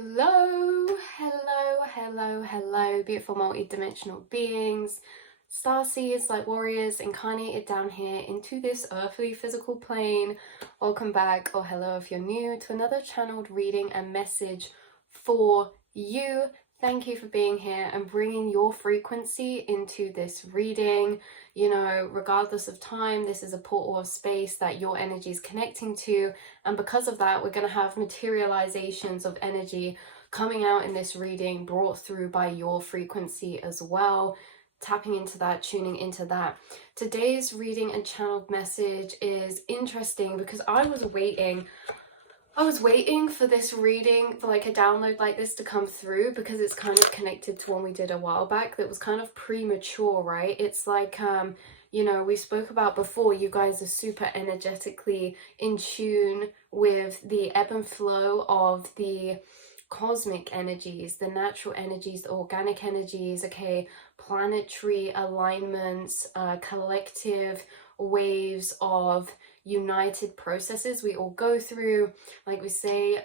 Hello, beautiful multi-dimensional beings, starseeds, light warriors, incarnated down here into this earthly physical plane. Welcome back, or hello if you're new, to another channeled reading and message for you. Thank you for being here and bringing your frequency into this reading. You know, regardless of time, this is a portal of space that your energy is connecting to, and because of that, we're going to have materializations of energy coming out in this reading, brought through by your frequency as well. Tapping into that, tuning into that. Today's reading and channeled message is interesting because I was waiting for this reading, for like a download like this to come through, because it's kind of connected to one we did a while back that was kind of premature, right? It's like, you know, we spoke about before, you guys are super energetically in tune with the ebb and flow of the cosmic energies, the natural energies, the organic energies, okay, planetary alignments, collective waves of united processes we all go through. Like we say,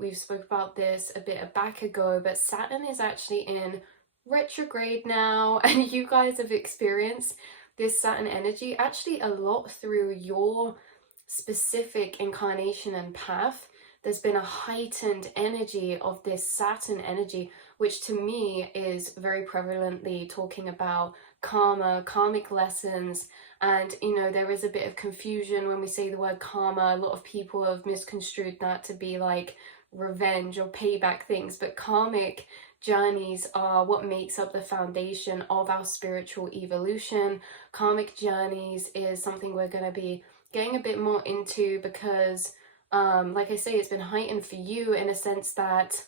we've spoke about this a bit back ago, but Saturn is actually in retrograde now, and you guys have experienced this Saturn energy actually a lot through your specific incarnation and path. There's been a heightened energy of this Saturn energy, which to me is very prevalently talking about karma, karmic lessons. And, you know, there is a bit of confusion when we say the word karma. A lot of people have misconstrued that to be like revenge or payback things, but karmic journeys are what makes up the foundation of our spiritual evolution. Karmic journeys is something we're going to be getting a bit more into because like I say, it's been heightened for you in a sense that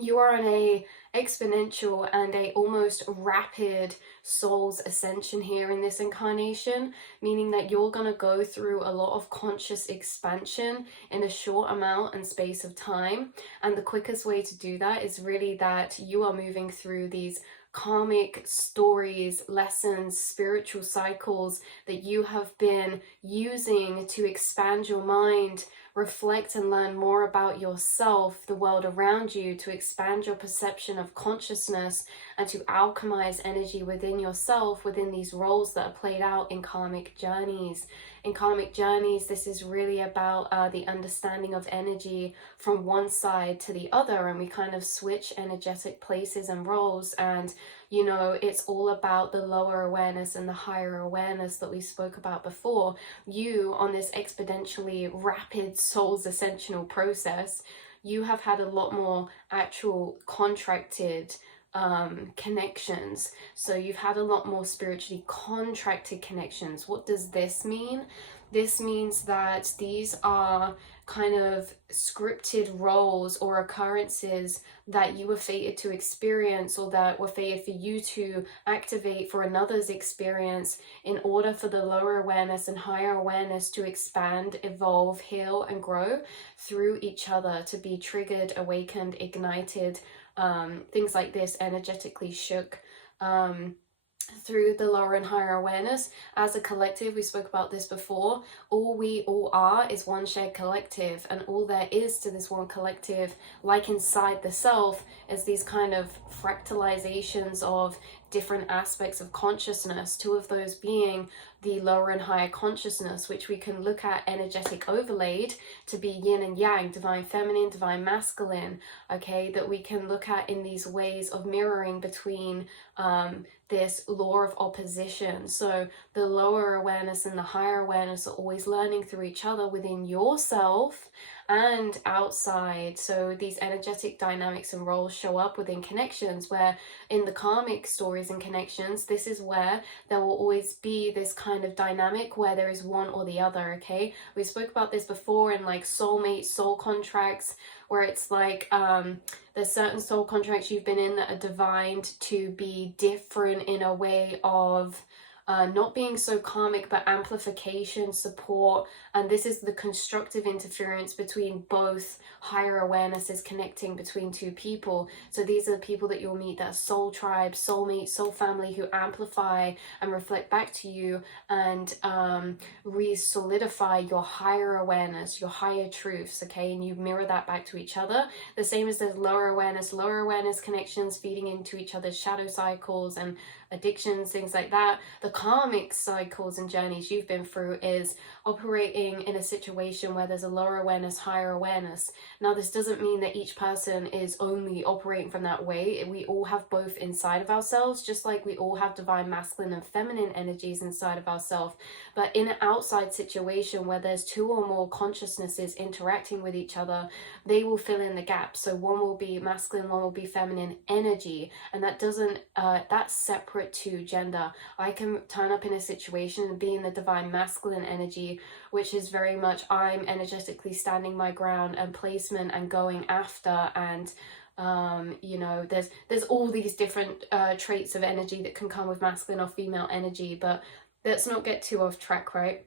you are on a exponential and a almost rapid soul's ascension here in this incarnation, meaning that you're going to go through a lot of conscious expansion in a short amount and space of time. And the quickest way to do that is really that you are moving through these karmic stories, lessons, spiritual cycles that you have been using to expand your mind, reflect and learn more about yourself, the world around you, to expand your perception of consciousness and to alchemize energy within yourself, within these roles that are played out in karmic journeys. In karmic journeys, this is really about the understanding of energy from one side to the other, and we kind of switch energetic places and roles. And you know, it's all about the lower awareness and the higher awareness that we spoke about before. You, on this exponentially rapid soul's ascensional process, you have had a lot more actual contracted connections. So you've had a lot more spiritually contracted connections. What does this mean? This means that these are kind of scripted roles or occurrences that you were fated to experience, or that were fated for you to activate for another's experience, in order for the lower awareness and higher awareness to expand, evolve, heal, and grow through each other, to be triggered, awakened, ignited, things like this, energetically shook through the lower and higher awareness. As a collective, we spoke about this before, all we all are is one shared collective, and all there is to this one collective, like inside the self, is these kind of fractalizations of different aspects of consciousness, two of those being the lower and higher consciousness, which we can look at energetic overlaid to be yin and yang, divine feminine, divine masculine, okay, that we can look at in these ways of mirroring between this law of opposition. So the lower awareness and the higher awareness are always learning through each other within yourself and outside. So these energetic dynamics and roles show up within connections, where in the karmic stories and connections, this is where there will always be this kind of dynamic where there is one or the other, okay? We spoke about this before in like soulmate, soul contracts, where it's like there's certain soul contracts you've been in that are divined to be different in a way of not being so karmic, but amplification, support, and this is the constructive interference between both higher awarenesses connecting between two people. So these are the people that you'll meet that are soul tribe, soulmate, soul family, who amplify and reflect back to you and re-solidify your higher awareness, your higher truths, okay? And you mirror that back to each other. The same as there's lower awareness connections feeding into each other's shadow cycles and addictions, things like that. The karmic cycles and journeys you've been through is operating in a situation where there's a lower awareness, higher awareness. Now, this doesn't mean that each person is only operating from that way. We all have both inside of ourselves, just like we all have divine masculine and feminine energies inside of ourselves. But in an outside situation where there's two or more consciousnesses interacting with each other, they will fill in the gap. So one will be masculine, one will be feminine energy, and that doesn't that's separate to gender. I can turn up in a situation and be in the divine masculine energy, which is very much I'm energetically standing my ground and placement and going after, and you know, there's all these different traits of energy that can come with masculine or female energy, but let's not get too off track, right?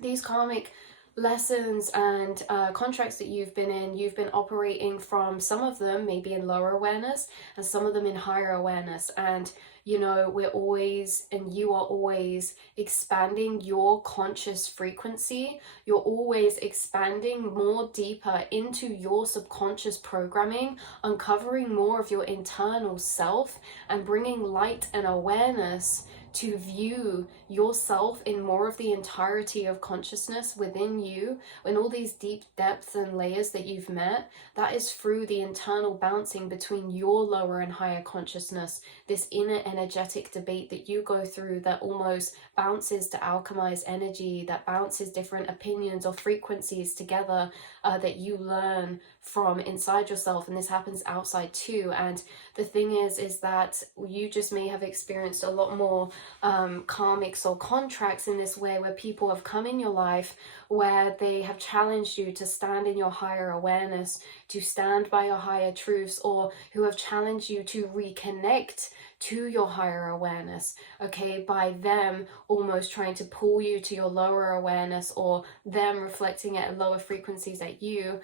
These karmic lessons and contracts that you've been operating from, some of them maybe in lower awareness and some of them in higher awareness. And you know, we're always, and you are always expanding your conscious frequency. You're always expanding more deeper into your subconscious programming, uncovering more of your internal self and bringing light and awareness to view yourself in more of the entirety of consciousness within you, in all these deep depths and layers that you've met. That is through the internal bouncing between your lower and higher consciousness, this inner energetic debate that you go through that almost bounces to alchemize energy, that bounces different opinions or frequencies together, that you learn from inside yourself. And this happens outside too. And the thing is that you just may have experienced a lot more karmics or contracts in this way, where people have come in your life where they have challenged you to stand in your higher awareness, to stand by your higher truths, or who have challenged you to reconnect to your higher awareness, okay, by them almost trying to pull you to your lower awareness, or them reflecting at lower frequencies at you.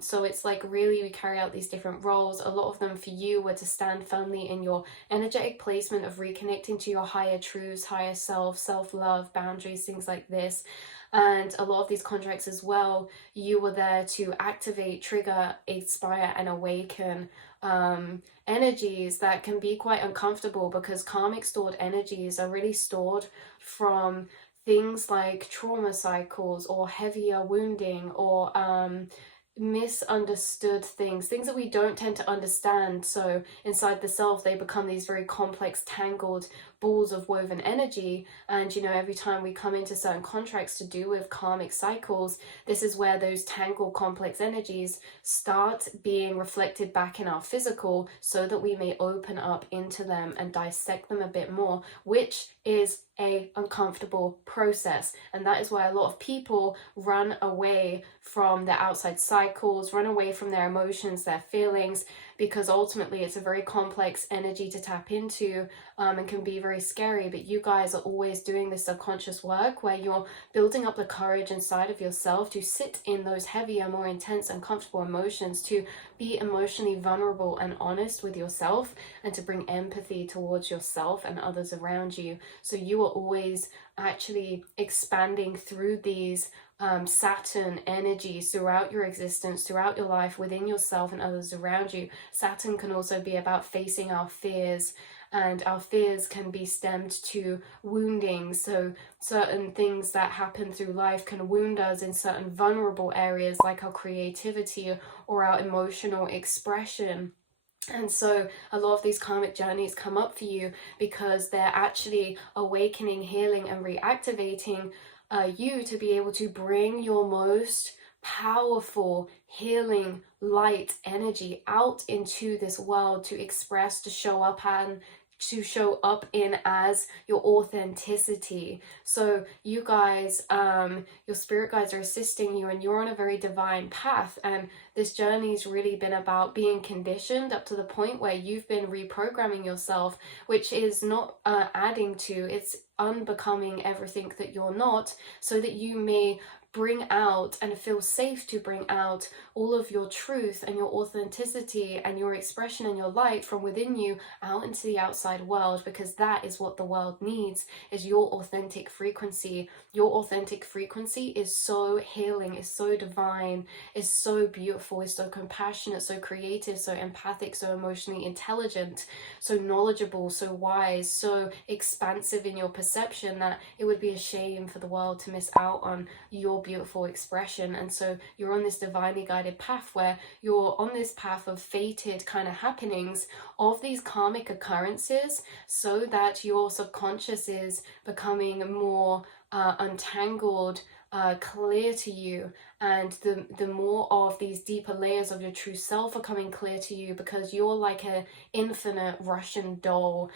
So it's like, really, we carry out these different roles. A lot of them for you were to stand firmly in your energetic placement of reconnecting to your higher truths, higher self, self-love, boundaries, things like this. And a lot of these contracts as well, you were there to activate, trigger, inspire, and awaken energies that can be quite uncomfortable, because karmic stored energies are really stored from things like trauma cycles or heavier wounding or misunderstood things that we don't tend to understand. So inside the self, they become these very complex, tangled balls of woven energy. And you know, every time we come into certain contracts to do with karmic cycles, this is where those tangled, complex energies start being reflected back in our physical, so that we may open up into them and dissect them a bit more, which is a uncomfortable process. And that is why a lot of people run away from their outside cycles, run away from their emotions, their feelings, because ultimately it's a very complex energy to tap into, and can be very scary. But you guys are always doing this subconscious work where you're building up the courage inside of yourself to sit in those heavier, more intense, uncomfortable emotions, to be emotionally vulnerable and honest with yourself, and to bring empathy towards yourself and others around you. So you are always actually expanding through these Saturn energies throughout your existence, throughout your life, within yourself and others around you. Saturn can also be about facing our fears, and our fears can be stemmed to wounding. So certain things that happen through life can wound us in certain vulnerable areas, like our creativity or our emotional expression. And so a lot of these karmic journeys come up for you because they're actually awakening, healing, and reactivating you to be able to bring your most powerful, healing, light energy out into this world, to express, to show up, and to show up in as your authenticity. So you guys, your spirit guides are assisting you, and you're on a very divine path, and this journey's really been about being conditioned up to the point where you've been reprogramming yourself, which is not adding to, it's unbecoming everything that you're not, so that you may bring out and feel safe to bring out all of your truth and your authenticity and your expression and your light from within you out into the outside world, because that is what the world needs, is your authentic frequency. Your authentic frequency is so healing, is so divine, is so beautiful, is so compassionate, so creative, so empathic, so emotionally intelligent, so knowledgeable, so wise, so expansive in your perception, that it would be a shame for the world to miss out on your beautiful expression. And so you're on this divinely guided path, where you're on this path of fated kind of happenings of these karmic occurrences, so that your subconscious is becoming more untangled, clear to you, and the more of these deeper layers of your true self are coming clear to you, because you're like an infinite Russian doll,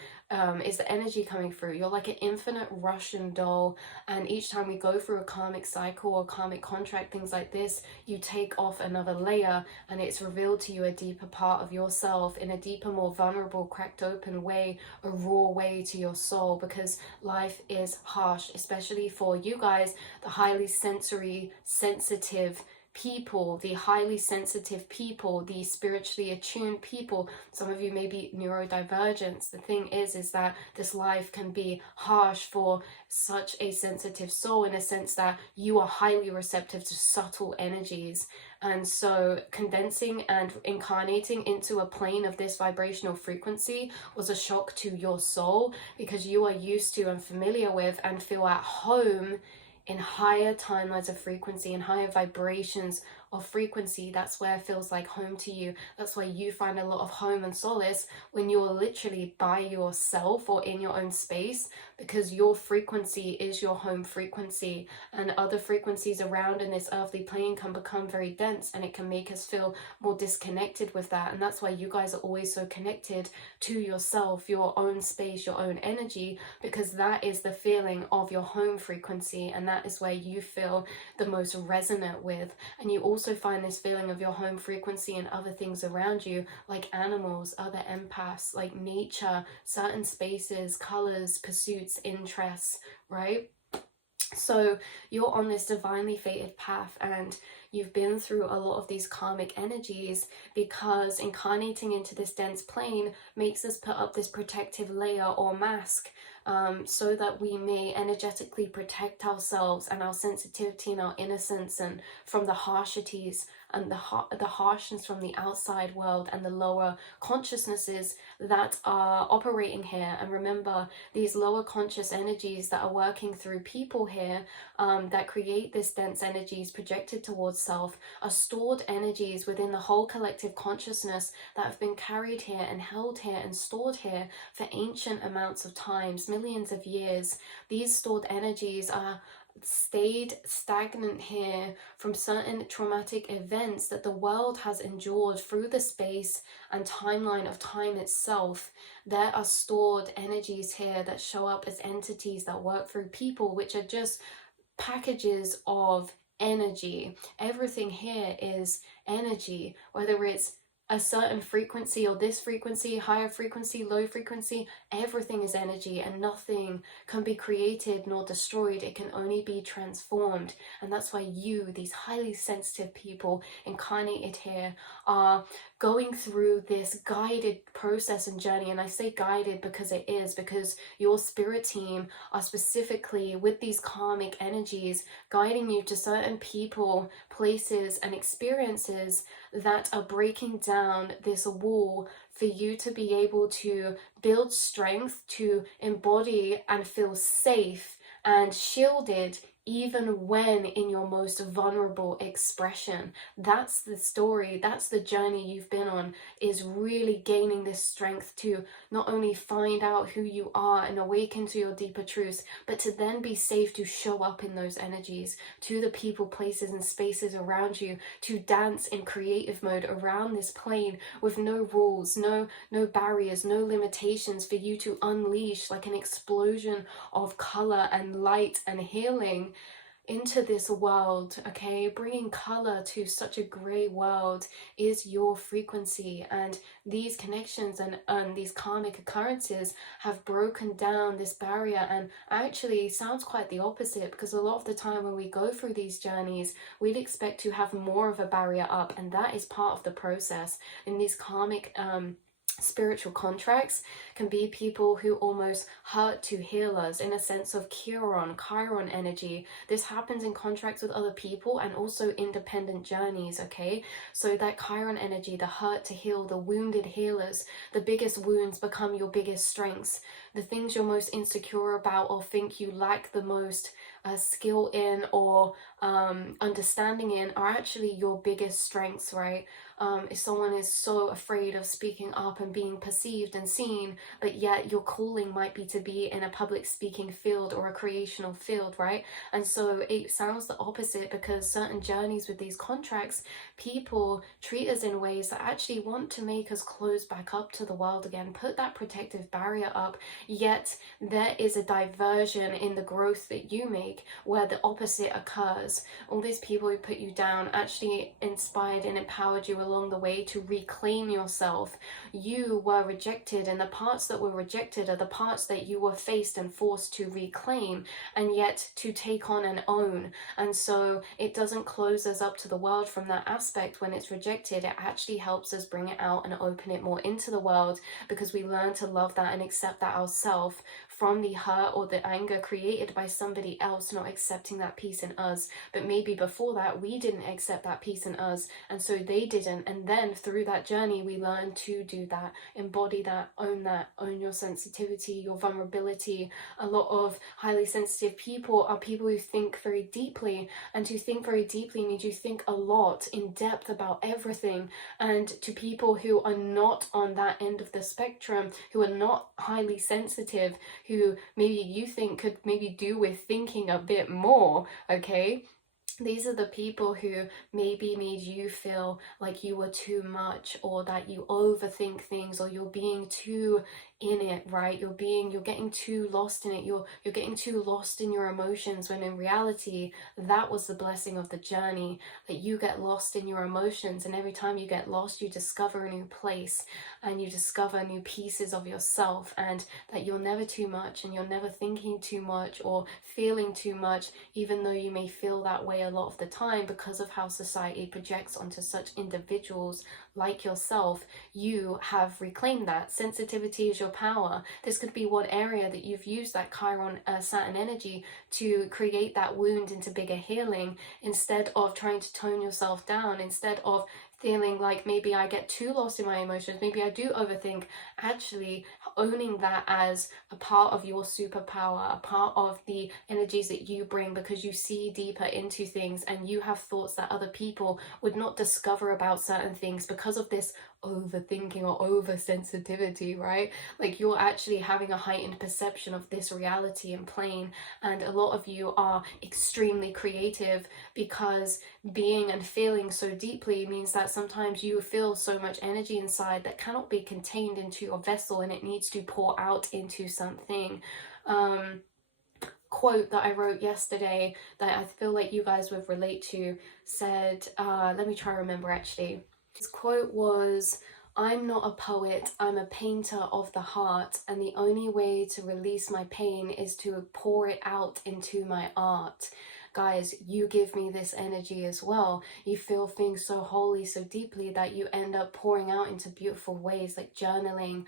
is the energy coming through. You're like an infinite Russian doll, and each time we go through a karmic cycle or karmic contract, things like this, you take off another layer, and it's revealed to you a deeper part of yourself in a deeper, more vulnerable, cracked open way, a raw way to your soul, because life is harsh, especially for you guys, the highly sensory sensitive people, the highly sensitive people, the spiritually attuned people. Some of you may be neurodivergent. The thing is that this life can be harsh for such a sensitive soul, in a sense that you are highly receptive to subtle energies. And so condensing and incarnating into a plane of this vibrational frequency was a shock to your soul, because you are used to and familiar with and feel at home in higher timelines of frequency and higher vibrations of frequency. That's where it feels like home to you. That's where you find a lot of home and solace, when you're literally by yourself or in your own space, because your frequency is your home frequency, and other frequencies around in this earthly plane can become very dense, and it can make us feel more disconnected with that. And that's why you guys are always so connected to yourself, your own space, your own energy, because that is the feeling of your home frequency, and that is where you feel the most resonant with. And you also find this feeling of your home frequency in other things around you, like animals, other empaths, like nature, certain spaces, colors, pursuits, interests, right? So you're on this divinely fated path, and you've been through a lot of these karmic energies, because incarnating into this dense plane makes us put up this protective layer or mask, so that we may energetically protect ourselves and our sensitivity and our innocence, and from the harshities and the harshness from the outside world and the lower consciousnesses that are operating here. And remember, these lower conscious energies that are working through people here, that create this dense energies projected towards self, are stored energies within the whole collective consciousness that have been carried here and held here and stored here for ancient amounts of times, millions of years. These stored energies are stayed stagnant here from certain traumatic events that the world has endured through the space and timeline of time itself. There are stored energies here that show up as entities that work through people, which are just packages of energy. Everything here is energy, whether it's a certain frequency or this frequency, higher frequency, low frequency, everything is energy, and nothing can be created nor destroyed. It can only be transformed. And that's why you, these highly sensitive people incarnated here, are going through this guided process and journey. And I say guided because it is, because your spirit team are specifically with these karmic energies guiding you to certain people, places, and experiences that are breaking down this wall for you to be able to build strength, to embody and feel safe and shielded even when in your most vulnerable expression. That's the story, that's the journey you've been on, is really gaining this strength to not only find out who you are and awaken to your deeper truths, but to then be safe to show up in those energies to the people, places, and spaces around you, to dance in creative mode around this plane with no rules, no barriers, no limitations, for you to unleash like an explosion of color and light and healing into this world. Okay, bringing color to such a gray world is your frequency, and these connections and these karmic occurrences have broken down this barrier. And actually sounds quite the opposite, because a lot of the time when we go through these journeys, we'd expect to have more of a barrier up, and that is part of the process. In these karmic spiritual contracts can be people who almost hurt to heal us, in a sense of chiron energy. This happens in contracts with other people and also independent journeys. Okay, so that chiron energy, the hurt to heal, the wounded healers, the biggest wounds become your biggest strengths. The things you're most insecure about or think you lack the most skill in or understanding in are actually your biggest strengths, right? If someone is so afraid of speaking up and being perceived and seen, but yet your calling might be to be in a public speaking field or a creational field, right? And so it sounds the opposite, because certain journeys with these contracts, people treat us in ways that actually want to make us close back up to the world again, put that protective barrier up, yet there is a diversion in the growth that you make where the opposite occurs. All these people who put you down actually inspired and empowered you along the way to reclaim yourself. You were rejected, and the parts that were rejected are the parts that you were faced and forced to reclaim and yet to take on and own. And so it doesn't close us up to the world from that aspect. When it's rejected, it actually helps us bring it out and open it more into the world, because we learn to love that and accept that ourselves from the hurt or the anger created by somebody else not accepting that piece in us. But maybe before that we didn't accept that piece in us, and so they didn't. And then through that journey we learn to do that, embody that, own your sensitivity, your vulnerability. A lot of highly sensitive people are people who think very deeply, and to think very deeply means you think a lot in depth about everything. And to people who are not on that end of the spectrum, who are not highly sensitive, who maybe you think could maybe do with thinking a bit more, okay? These are the people who maybe made you feel like you were too much, or that you overthink things, or you're being too in it, right? You're getting too lost in it. You're getting too lost in your emotions, when in reality that was the blessing of the journey, that you get lost in your emotions, and every time you get lost you discover a new place and you discover new pieces of yourself, and that you're never too much and you're never thinking too much or feeling too much, even though you may feel that way a lot of the time because of how society projects onto such individuals like yourself. You have reclaimed that. Sensitivity is your power. This could be one area that you've used that Chiron Saturn energy to create that wound into bigger healing, instead of trying to tone yourself down, instead of feeling like maybe I get too lost in my emotions, maybe I do overthink. Actually owning that as a part of your superpower, a part of the energies that you bring, because you see deeper into things and you have thoughts that other people would not discover about certain things because of this overthinking or oversensitivity, right? Like you're actually having a heightened perception of this reality and plane. And a lot of you are extremely creative, because being and feeling so deeply means that sometimes you feel so much energy inside that cannot be contained into your vessel, and it needs to pour out into something. Quote that I wrote yesterday that I feel like you guys would relate to said, let me try to remember actually. This quote was, "I'm not a poet, I'm a painter of the heart, and the only way to release my pain is to pour it out into my art." guys, you give me this energy as well. You feel things so wholly, so deeply, that you end up pouring out into beautiful ways, like journaling,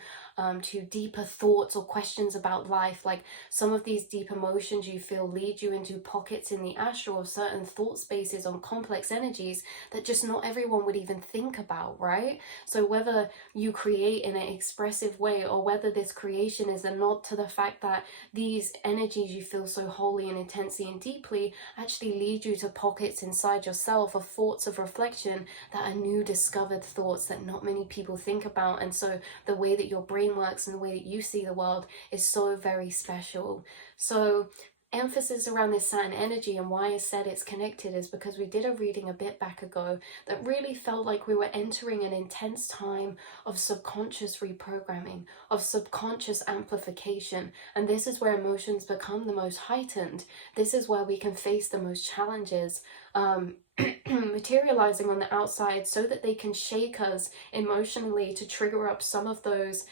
to deeper thoughts or questions about life. Like some of these deep emotions you feel lead you into pockets in the astral of certain thought spaces on complex energies that just not everyone would even think about, right? So whether you create in an expressive way, or whether this creation is a nod to the fact that these energies you feel so wholly and intensely and deeply actually lead you to pockets inside yourself of thoughts of reflection that are new discovered thoughts that not many people think about. And so the way that your brain works and the way that you see the world is so very special. So emphasis around this Saturn energy, and why I said it's connected, is because we did a reading a bit back ago that really felt like we were entering an intense time of subconscious reprogramming, of subconscious amplification. And this is where emotions become the most heightened. This is where we can face the most challenges, materializing on the outside, so that they can shake us emotionally to trigger up some of those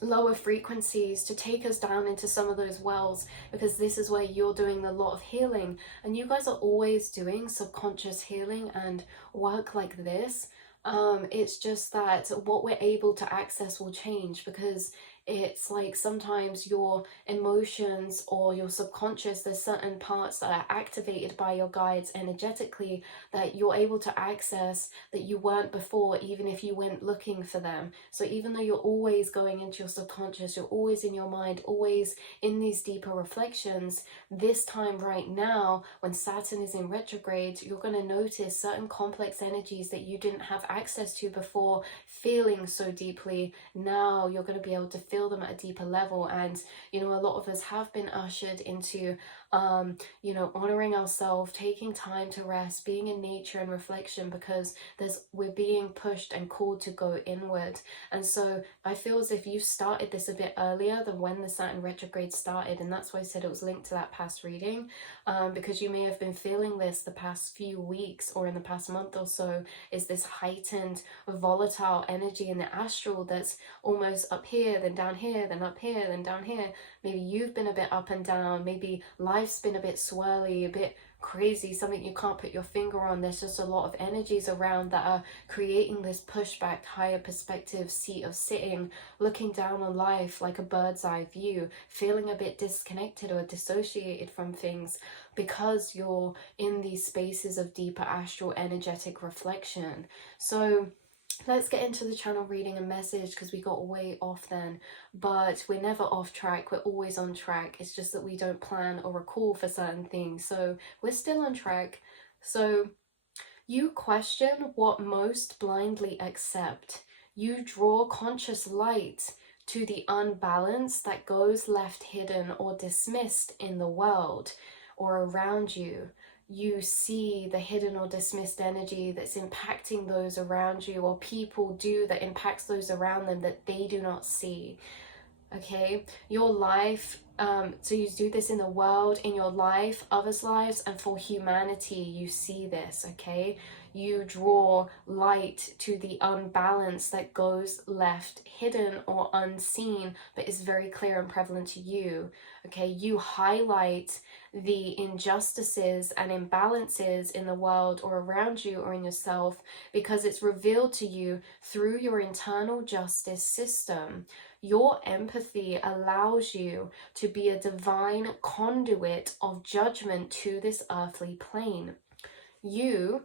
lower frequencies, to take us down into some of those wells, because this is where you're doing a lot of healing. And you guys are always doing subconscious healing and work like this. It's just that what we're able to access will change, because it's like sometimes your emotions or your subconscious, there's certain parts that are activated by your guides energetically that you're able to access that you weren't before, even if you went looking for them. So even though you're always going into your subconscious, you're always in your mind, always in these deeper reflections, this time right now when Saturn is in retrograde, you're going to notice certain complex energies that you didn't have access to before, feeling so deeply. Now you're going to be able to feel them at a deeper level. And you know, a lot of us have been ushered into you know, honoring ourselves, taking time to rest, being in nature and reflection, because we're being pushed and called to go inward. And so I feel as if you started this a bit earlier than when the Saturn retrograde started, and that's why I said it was linked to that past reading, because you may have been feeling this the past few weeks or in the past month or so, is this heightened volatile energy in the astral that's almost up here, then down here, then up here, then down here. Maybe you've been a bit up and down, maybe life's been a bit swirly, a bit crazy, something you can't put your finger on. There's just a lot of energies around that are creating this pushback, higher perspective seat of sitting, looking down on life like a bird's eye view, feeling a bit disconnected or dissociated from things, because you're in these spaces of deeper astral energetic reflection. So let's get into the channel reading and message, because we got way off then. But we're never off track, we're always on track. It's just that we don't plan or recall for certain things, so we're still on track. So you question what most blindly accept. You draw conscious light to the unbalance that goes left hidden or dismissed in the world or around you. You see the hidden or dismissed energy that's impacting those around you, or people do that impacts those around them that they do not see. Okay, your life, so you do this in the world, in your life, others' lives, and for humanity, you see this, okay? You draw light to the unbalance that goes left hidden or unseen, but is very clear and prevalent to you, okay? You highlight the injustices and imbalances in the world or around you or in yourself, because it's revealed to you through your internal justice system. Your empathy allows you to be a divine conduit of judgment to this earthly plane. You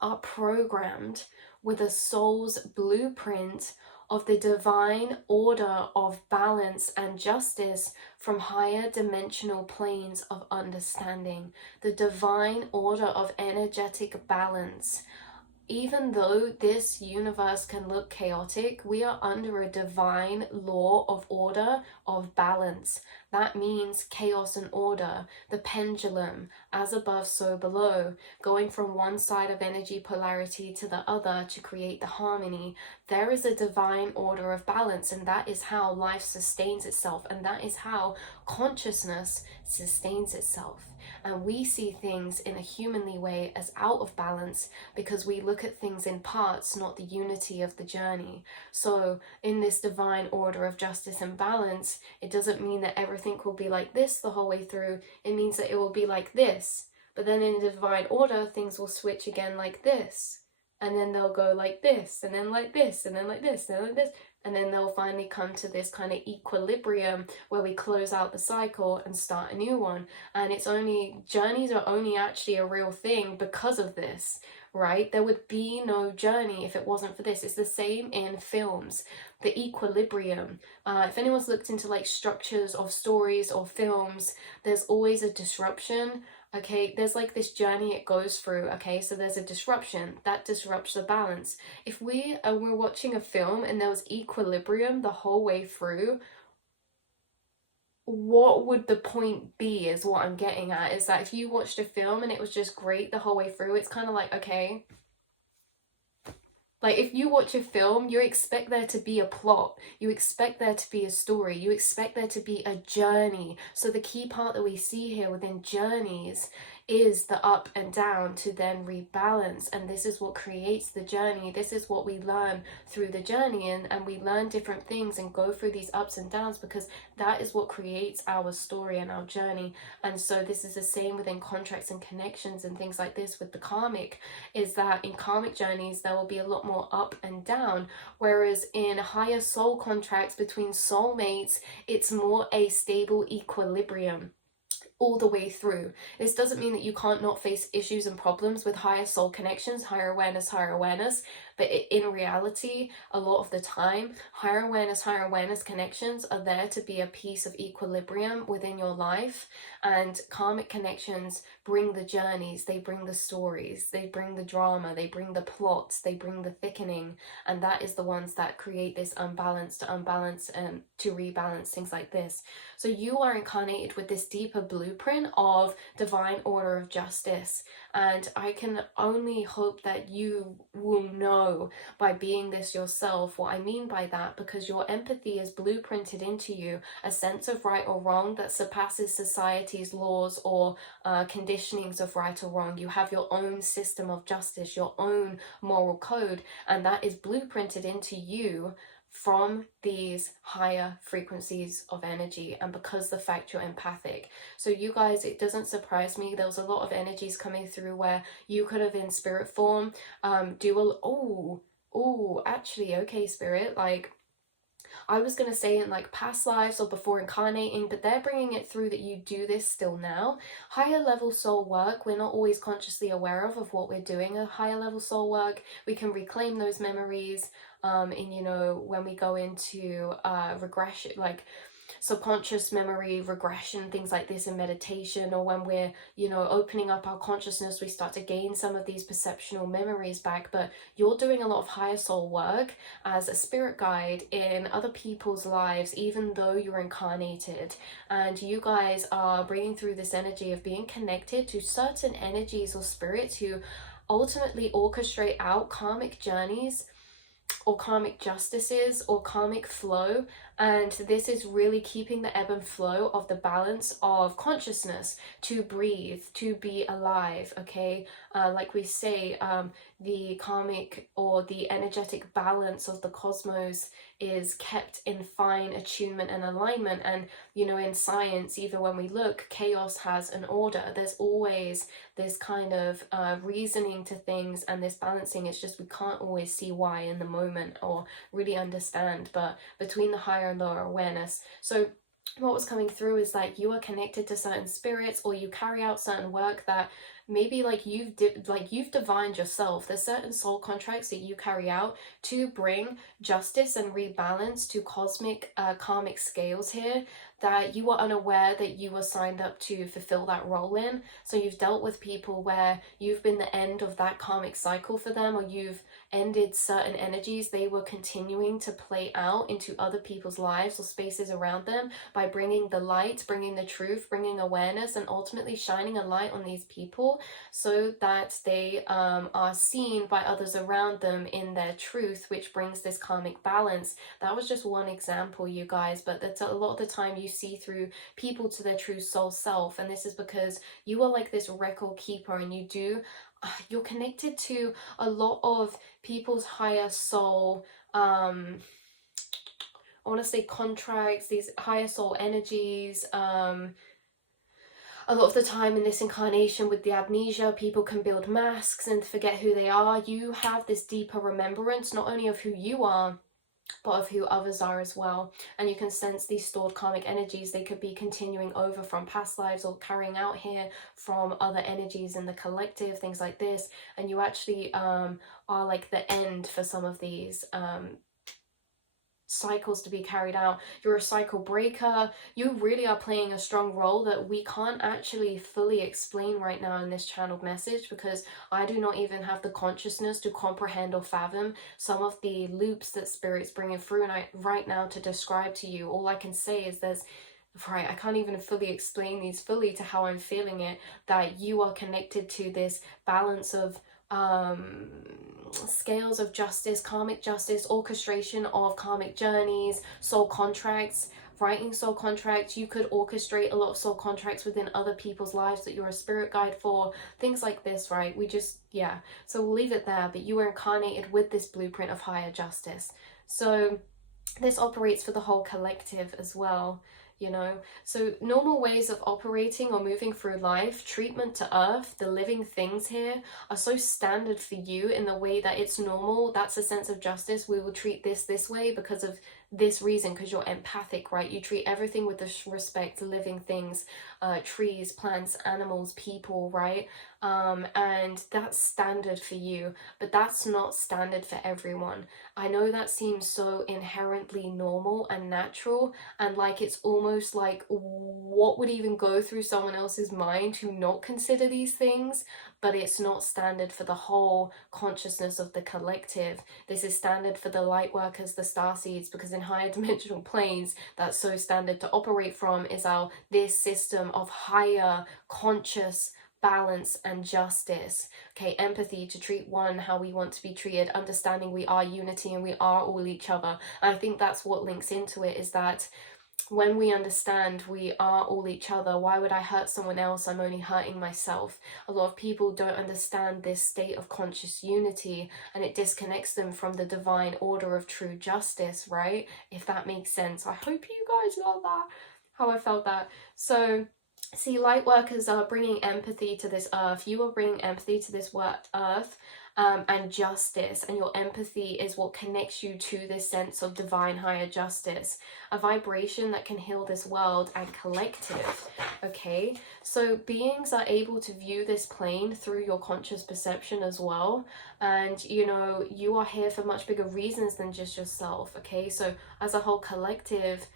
are programmed with a soul's blueprint of the divine order of balance and justice from higher dimensional planes of understanding, the divine order of energetic balance. Even though this universe can look chaotic, we are under a divine law of order, of balance. That means chaos and order, the pendulum, as above, so below, going from one side of energy polarity to the other to create the harmony. There is a divine order of balance, and that is how life sustains itself, and that is how consciousness sustains itself. and we see things in a humanly way as out of balance because we look at things in parts, not the unity of the journey. So in this divine order of justice and balance, it doesn't mean that everything will be like this the whole way through. It means that it will be like this, but then in the divine order, things will switch again like this, and then they'll go like this, and then like this, and then like this, and then like this, and then they'll finally come to this kind of equilibrium where we close out the cycle and start a new one. And it's only, journeys are only actually a real thing because of this, right? There would be no journey if it wasn't for this. It's the same in films, the equilibrium. If anyone's looked into like structures of stories or films, there's always a disruption. Okay, there's like this journey it goes through. Okay, so there's a disruption that disrupts the balance. If we're watching a film and there was equilibrium the whole way through, what would the point be, is what I'm getting at. Is that if you watched a film and it was just great the whole way through, it's kind of like, okay, like if you watch a film, you expect there to be a plot, you expect there to be a story, you expect there to be a journey. So the key part that we see here within journeys is the up and down to then rebalance, and this is what creates the journey. This is what we learn through the journey, and we learn different things and go through these ups and downs because that is what creates our story and our journey. And so this is the same within contracts and connections and things like this with the karmic, is that in karmic journeys there will be a lot more up and down, whereas in higher soul contracts between soulmates, it's more a stable equilibrium all the way through. This doesn't mean that you can't not face issues and problems with higher soul connections, higher awareness, but in reality, a lot of the time, higher awareness connections are there to be a piece of equilibrium within your life, and karmic connections bring the journeys, they bring the stories, they bring the drama, they bring the plots, they bring the thickening, and that is the ones that create this unbalance to unbalance and to rebalance, things like this. So you are incarnated with this deeper blueprint of divine order of justice, and I can only hope that you will know by being this yourself what I mean by that, because your empathy is blueprinted into you, a sense of right or wrong that surpasses society's laws or conditionings of right or wrong. You have your own system of justice, your own moral code, and that is blueprinted into you from these higher frequencies of energy, and because the fact you're empathic. So you guys, it doesn't surprise me, there was a lot of energies coming through where you could have in spirit form actually, okay, spirit, like I was going to say in like past lives or before incarnating, but they're bringing it through that you do this still now. Higher level soul work, we're not always consciously aware of what we're doing. A higher level soul work, we can reclaim those memories when we go into regression, like subconscious memory regression, things like this in meditation, or when we're opening up our consciousness, we start to gain some of these perceptual memories back. But you're doing a lot of higher soul work as a spirit guide in other people's lives, even though you're incarnated, and you guys are bringing through this energy of being connected to certain energies or spirits who ultimately orchestrate out karmic journeys or karmic justices or karmic flow. And this is really keeping the ebb and flow of the balance of consciousness, to breathe, to be alive. Okay, like we say, the karmic or the energetic balance of the cosmos is kept in fine attunement and alignment. And in science, even when we look, chaos has an order. There's always this kind of reasoning to things and this balancing. It's just we can't always see why in the moment or really understand, but between the higher and lower awareness. So what was coming through is like you are connected to certain spirits, or you carry out certain work that maybe like you've divined yourself. There's certain soul contracts that you carry out to bring justice and rebalance to cosmic karmic scales here, that you are unaware that you were signed up to fulfill that role in. So you've dealt with people where you've been the end of that karmic cycle for them, or you've ended certain energies they were continuing to play out into other people's lives or spaces around them by bringing the light, bringing the truth, bringing awareness, and ultimately shining a light on these people people so that they are seen by others around them in their truth, which brings this karmic balance. That was just one example, you guys, but that's a lot of the time you see through people to their true soul self. And this is because you are like this record keeper, and you're connected to a lot of people's higher soul, I want to say contracts, these higher soul energies. A lot of the time in this incarnation with the amnesia, people can build masks and forget who they are. You have this deeper remembrance, not only of who you are, but of who others are as well. And you can sense these stored karmic energies. They could be continuing over from past lives or carrying out here from other energies in the collective, things like this. And you actually are like the end for some of these cycles to be carried out. You're a cycle breaker. You really are playing a strong role that we can't actually fully explain right now in this channeled message, because I do not even have the consciousness to comprehend or fathom some of the loops that Spirit's bringing through and right now to describe to you. All I can say is I can't even fully explain these fully to how I'm feeling it, that you are connected to this balance of scales of justice, karmic justice, orchestration of karmic journeys, soul contracts, writing soul contracts. You could orchestrate a lot of soul contracts within other people's lives that you're a spirit guide for, things like this, right? So we'll leave it there, but you were incarnated with this blueprint of higher justice. So this operates for the whole collective as well. So normal ways of operating or moving through life, treatment to earth, the living things here are so standard for you in the way that it's normal. That's a sense of justice. We will treat this way because of this reason, because you're empathic, right? You treat everything with the respect, living things, trees, plants, animals, people, right? And that's standard for you, but that's not standard for everyone. I know that seems so inherently normal and natural, and like it's almost like what would even go through someone else's mind to not consider these things, but it's not standard for the whole consciousness of the collective. This is standard for the light workers, the starseeds, because in higher dimensional planes, that's so standard to operate from is this system of higher conscious balance and justice. Okay, empathy, to treat one how we want to be treated, understanding we are unity and we are all each other. And I think that's what links into it, is that when we understand we are all each other, why would I hurt someone else? I'm only hurting myself. A lot of people don't understand this state of conscious unity, and it disconnects them from the divine order of true justice, right? If that makes sense. I hope you guys got that, how I felt that. So see, light workers are bringing empathy to this earth. You are bringing empathy to this earth, and justice, and your empathy is what connects you to this sense of divine higher justice, a vibration that can heal this world and collective. Okay, so beings are able to view this plane through your conscious perception as well, and you are here for much bigger reasons than just yourself. Okay, so as a whole collective,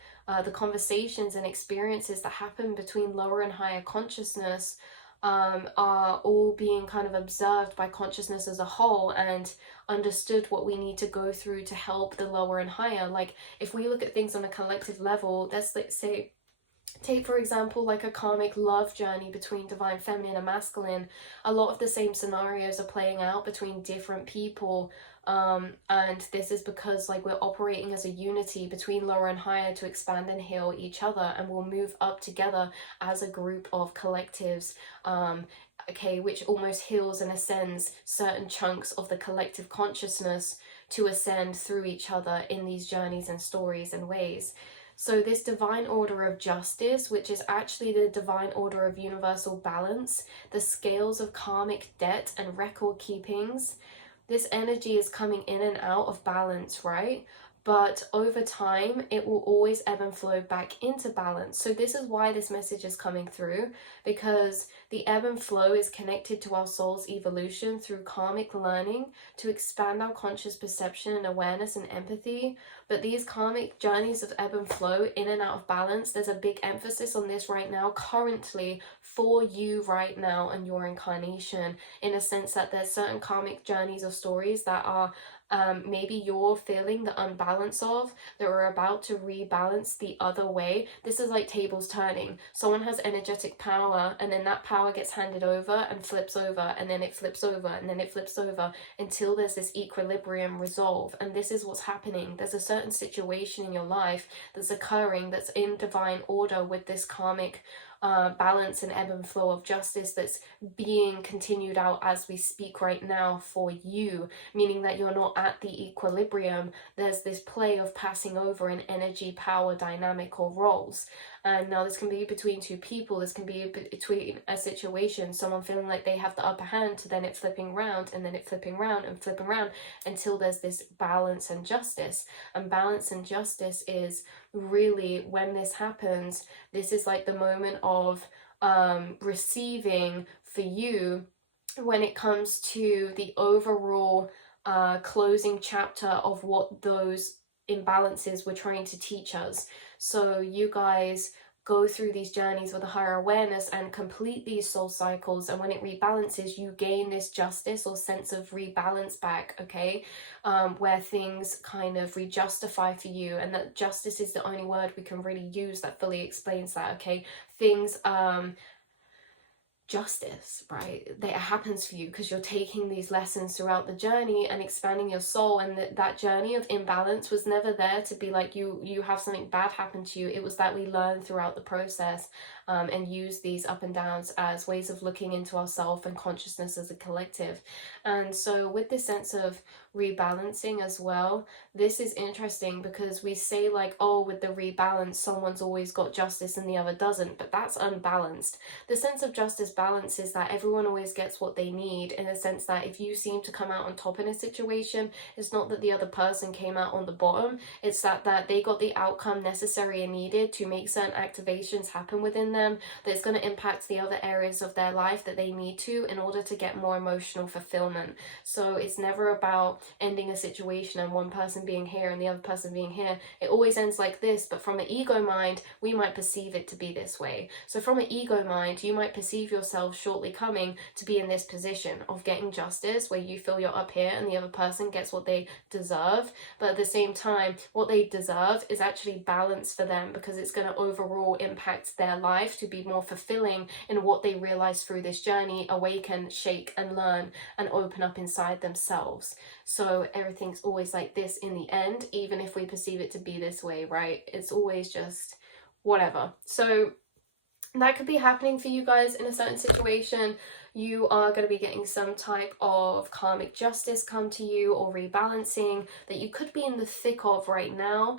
the conversations and experiences that happen between lower and higher consciousness are all being kind of observed by consciousness as a whole, and understood what we need to go through to help the lower and higher. Like if we look at things on a collective level, let's say, take for example like a karmic love journey between divine feminine and masculine. A lot of the same scenarios are playing out between different people, and this is because like we're operating as a unity between lower and higher to expand and heal each other, and we'll move up together as a group of collectives, okay, which almost heals and ascends certain chunks of the collective consciousness to ascend through each other in these journeys and stories and ways. So this divine order of justice, which is actually the divine order of universal balance, the scales of karmic debt and record keepings, this energy is coming in and out of balance, right? But over time, it will always ebb and flow back into balance. So this is why this message is coming through, because the ebb and flow is connected to our soul's evolution through karmic learning to expand our conscious perception and awareness and empathy. But these karmic journeys of ebb and flow, in and out of balance, there's a big emphasis on this right now, currently, for you right now and your incarnation, in a sense that there's certain karmic journeys or stories that are maybe you're feeling the unbalance of, that we're about to rebalance the other way. This is like tables turning. Someone has energetic power, and then that power gets handed over and flips over, and then it flips over, and then it flips over, until there's this equilibrium resolve. And this is what's happening. There's a certain situation in your life that's occurring, that's in divine order with this karmic balance and ebb and flow of justice that's being continued out as we speak right now for you, meaning that you're not at the equilibrium. There's this play of passing over in energy, power, dynamic, or roles. And now this can be between two people, this can be between a situation, someone feeling like they have the upper hand, to then it flipping round, and then it flipping round and flipping round, until there's this balance and justice. And balance and justice is really, when this happens, this is like the moment of receiving for you, when it comes to the overall closing chapter of what those imbalances were trying to teach us. So you guys go through these journeys with a higher awareness and complete these soul cycles, and when it rebalances, you gain this justice or sense of rebalance back, okay, where things kind of re-justify for you. And that justice is the only word we can really use that fully explains that, okay? Things justice, right, that happens for you because you're taking these lessons throughout the journey and expanding your soul. And that journey of imbalance was never there to be like you have something bad happen to you. It was that we learn throughout the process and use these up and downs as ways of looking into ourselves and consciousness as a collective. And so with this sense of rebalancing as well, this is interesting because we say like, oh, with the rebalance someone's always got justice and the other doesn't, but that's unbalanced. The sense of justice balance is that everyone always gets what they need, in a sense that if you seem to come out on top in a situation, it's not that the other person came out on the bottom, it's that they got the outcome necessary and needed to make certain activations happen within them that's going to impact the other areas of their life that they need to, in order to get more emotional fulfillment. So it's never about ending a situation and one person being here and the other person being here. It always ends like this, but from an ego mind, we might perceive it to be this way. So from an ego mind, you might perceive yourself shortly coming to be in this position of getting justice, where you feel you're up here and the other person gets what they deserve. But at the same time, what they deserve is actually balance for them, because it's going to overall impact their life to be more fulfilling in what they realize through this journey, awaken, shake, and learn, and open up inside themselves. So everything's always like this in the end, even if we perceive it to be this way, right? It's always just whatever. So that could be happening for you guys in a certain situation. You are going to be getting some type of karmic justice come to you, or rebalancing that you could be in the thick of right now.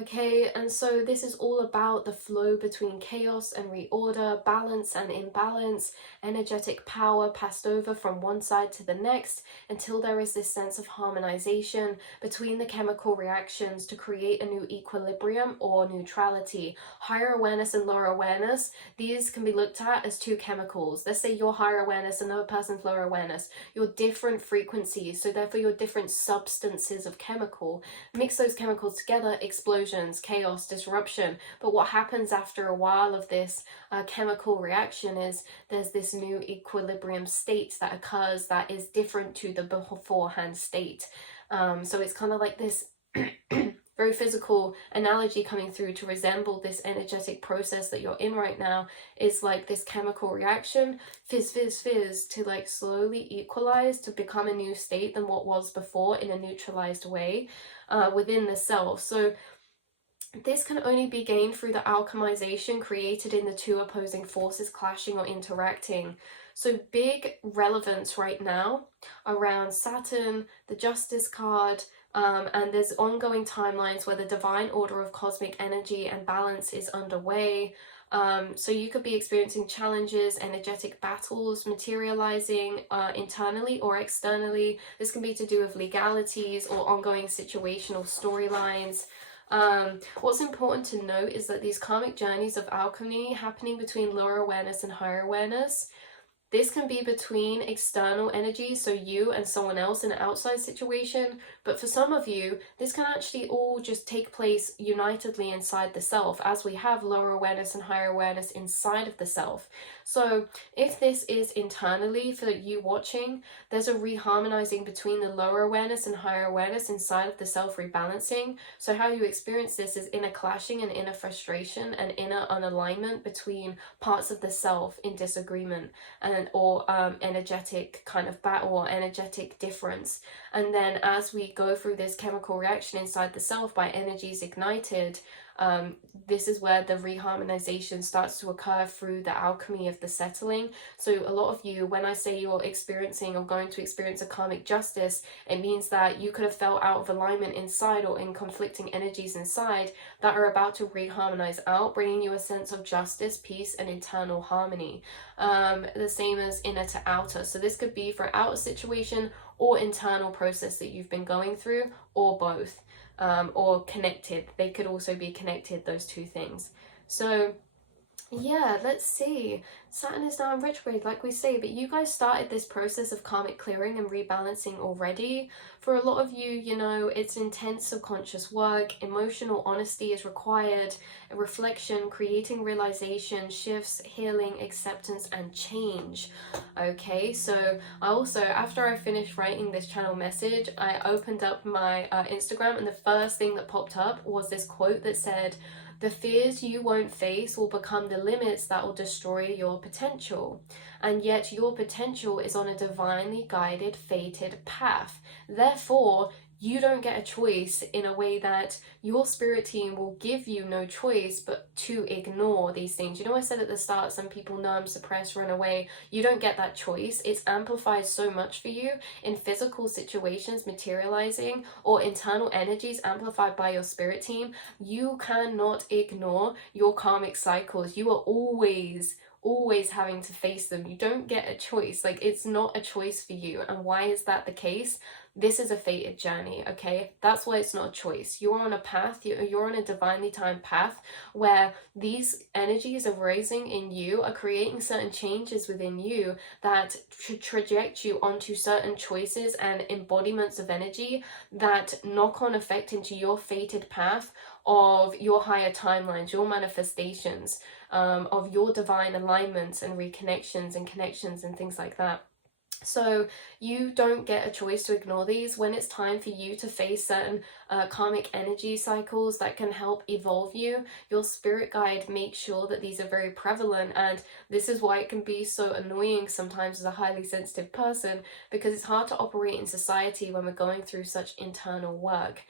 Okay, and so this is all about the flow between chaos and reorder, balance and imbalance, energetic power passed over from one side to the next, until there is this sense of harmonization between the chemical reactions to create a new equilibrium or neutrality. Higher awareness and lower awareness, these can be looked at as two chemicals. Let's say your higher awareness, another person's lower awareness. Your different frequencies, so therefore your different substances of chemical. Mix those chemicals together, explosions, chaos, disruption. But what happens after a while of this chemical reaction is there's this new equilibrium state that occurs that is different to the beforehand state. So it's kind of like this very physical analogy coming through to resemble this energetic process that you're in right now, is like this chemical reaction, fizz, fizz, fizz, to like slowly equalize to become a new state than what was before in a neutralized way within the self. So this can only be gained through the alchemization created in the two opposing forces clashing or interacting. So big relevance right now around Saturn, the Justice card, and there's ongoing timelines where the divine order of cosmic energy and balance is underway. So you could be experiencing challenges, energetic battles materializing internally or externally. This can be to do with legalities or ongoing situational storylines. What's important to note is that these karmic journeys of alchemy happening between lower awareness and higher awareness, this can be between external energies, so you and someone else in an outside situation, But for some of you, this can actually all just take place unitedly inside the self, as we have lower awareness and higher awareness inside of the self. So if this is internally for you watching, there's a reharmonizing between the lower awareness and higher awareness inside of the self, rebalancing. So how you experience this is inner clashing and inner frustration and inner unalignment between parts of the self in disagreement, and or energetic kind of battle or energetic difference. And then as we go through this chemical reaction inside the self by energies ignited, this is where the reharmonization starts to occur through the alchemy of the settling. So a lot of you, when I say you're experiencing or going to experience a karmic justice, it means that you could have felt out of alignment inside or in conflicting energies inside that are about to reharmonize out, bringing you a sense of justice, peace, and internal harmony. The same as inner to outer. So this could be for outer situation or internal process that you've been going through, or both. Or connected. They could also be connected, those two things. So yeah, let's see. Saturn is now in retrograde, like we say, but you guys started this process of karmic clearing and rebalancing already. For a lot of you, you know, it's intense subconscious work, emotional honesty is required, reflection, creating realization, shifts, healing, acceptance, and change. Okay, so I also, after I finished writing this channel message, I opened up my Instagram, and the first thing that popped up was this quote that said, "The fears you won't face will become the limits that will destroy your potential. And yet your potential is on a divinely guided, fated path. Therefore, you don't get a choice, in a way that your spirit team will give you no choice but to ignore these things." You know, I said at the start, some people numb, suppress, run away. You don't get that choice. It's amplified so much for you in physical situations materializing, or internal energies amplified by your spirit team. You cannot ignore your karmic cycles. You are always having to face them. You don't get a choice. Like, it's not a choice for you. And why is that the case? This is a fated journey, okay? That's why it's not a choice. You're on a path, you're on a divinely timed path where these energies of raising in you are creating certain changes within you that traject you onto certain choices and embodiments of energy that knock on effect into your fated path of your higher timelines, your manifestations, of your divine alignments and reconnections and connections and things like that. So you don't get a choice to ignore these. When it's time for you to face certain karmic energy cycles that can help evolve you, your spirit guide makes sure that these are very prevalent. And this is why it can be so annoying sometimes as a highly sensitive person, because it's hard to operate in society when we're going through such internal work.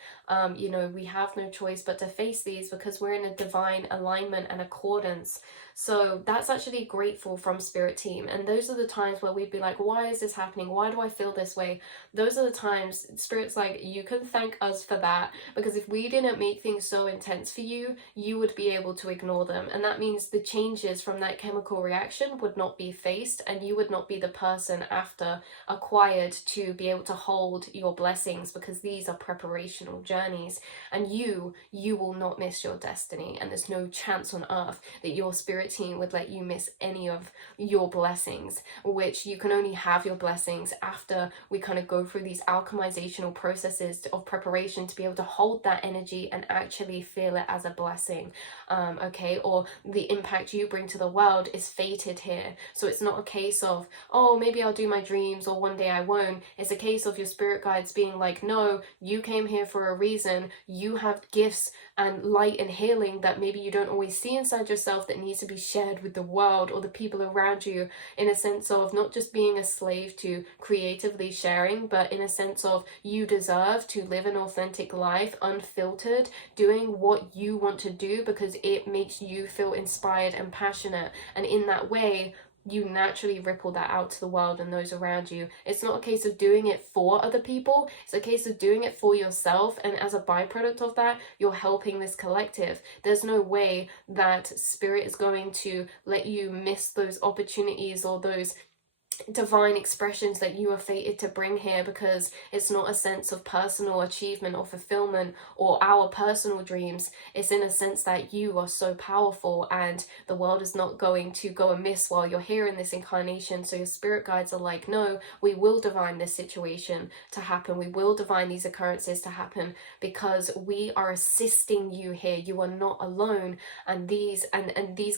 You know, we have no choice but to face these because we're in a divine alignment and accordance. So that's actually grateful from spirit team. And those are the times where we'd be like, why is this happening? Why do I feel this way? Those are the times spirit's like, you can thank us for that, because if we didn't make things so intense for you, you would be able to ignore them. And that means the changes from that chemical reaction would not be faced, and you would not be the person after acquired to be able to hold your blessings, because these are preparational journeys, and you will not miss your destiny. And there's no chance on earth that your spirit team would let you miss any of your blessings, which you can only have your blessings after we kind of go through these alchemizational processes of preparation to be able to hold that energy and actually feel it as a blessing. Okay, or the impact you bring to the world is fated here. So it's not a case of, oh, maybe I'll do my dreams or one day I won't. It's a case of your spirit guides being like, no, you came here for a reason. You have gifts and light and healing that maybe you don't always see inside yourself that needs to be shared with the world or the people around you, in a sense of not just being a slave to creatively sharing, but in a sense of you deserve to live an authentic life, unfiltered, doing what you want to do because it makes you feel inspired and passionate. And in that way, you naturally ripple that out to the world and those around you. It's not a case of doing it for other people, it's a case of doing it for yourself, and as a byproduct of that, you're helping this collective. There's no way that spirit is going to let you miss those opportunities or those divine expressions that you are fated to bring here, because it's not a sense of personal achievement or fulfillment or our personal dreams. It's in a sense that you are so powerful and the world is not going to go amiss while you're here in this incarnation. So your spirit guides are like, no, we will divine this situation to happen, we will divine these occurrences to happen, because we are assisting you here. You are not alone, and these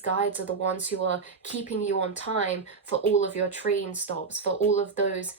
guides are the ones who are keeping you on time for all of your train stops, for all of those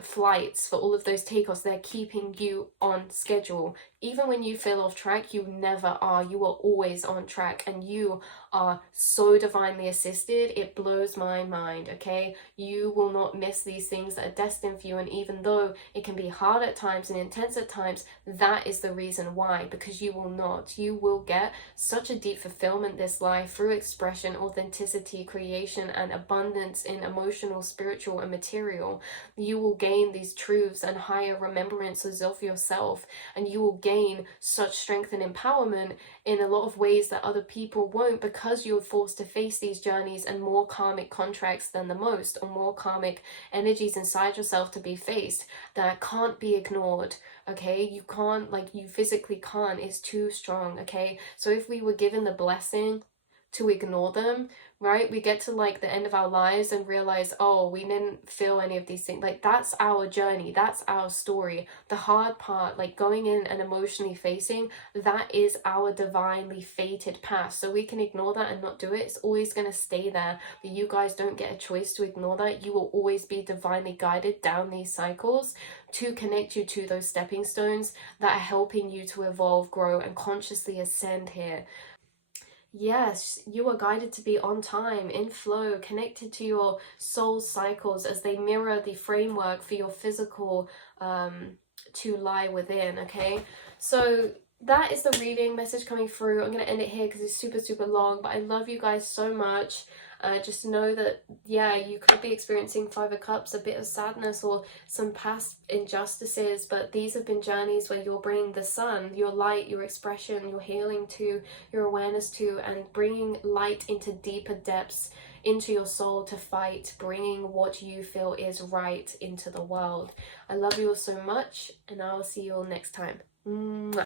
flights, for all of those takeoffs. They're keeping you on schedule. Even when you feel off track, you never are. You are always on track, and you are so divinely assisted. It blows my mind, okay? You will not miss these things that are destined for you, and even though it can be hard at times and intense at times, that is the reason why, because you will not. You will get such a deep fulfillment this life through expression, authenticity, creation, and abundance in emotional, spiritual, and material. You will gain these truths and higher remembrances of yourself, and you will gain such strength and empowerment in a lot of ways that other people won't, because you're forced to face these journeys and more karmic contracts than the most, or more karmic energies inside yourself to be faced that can't be ignored. Okay, you can't, like, you physically can't. It's too strong. Okay, so if we were given the blessing to ignore them, right, we get to like the end of our lives and realize, oh, we didn't feel any of these things. Like, that's our journey, that's our story. The hard part, like going in and emotionally facing, that is our divinely fated path. So we can ignore that and not do it. It's always going to stay there, but you guys don't get a choice to ignore that. You will always be divinely guided down these cycles to connect you to those stepping stones that are helping you to evolve, grow, and consciously ascend here. Yes, you are guided to be on time, in flow, connected to your soul cycles as they mirror the framework for your physical to lie within, okay? So that is the reading message coming through. I'm going to end it here because it's super, super long, but I love you guys so much. Just know that, yeah, you could be experiencing Five of Cups, a bit of sadness or some past injustices, but these have been journeys where you're bringing the sun, your light, your expression, your healing to, your awareness to, and bringing light into deeper depths into your soul to fight, bringing what you feel is right into the world. I love you all so much, and I will see you all next time. Mwah.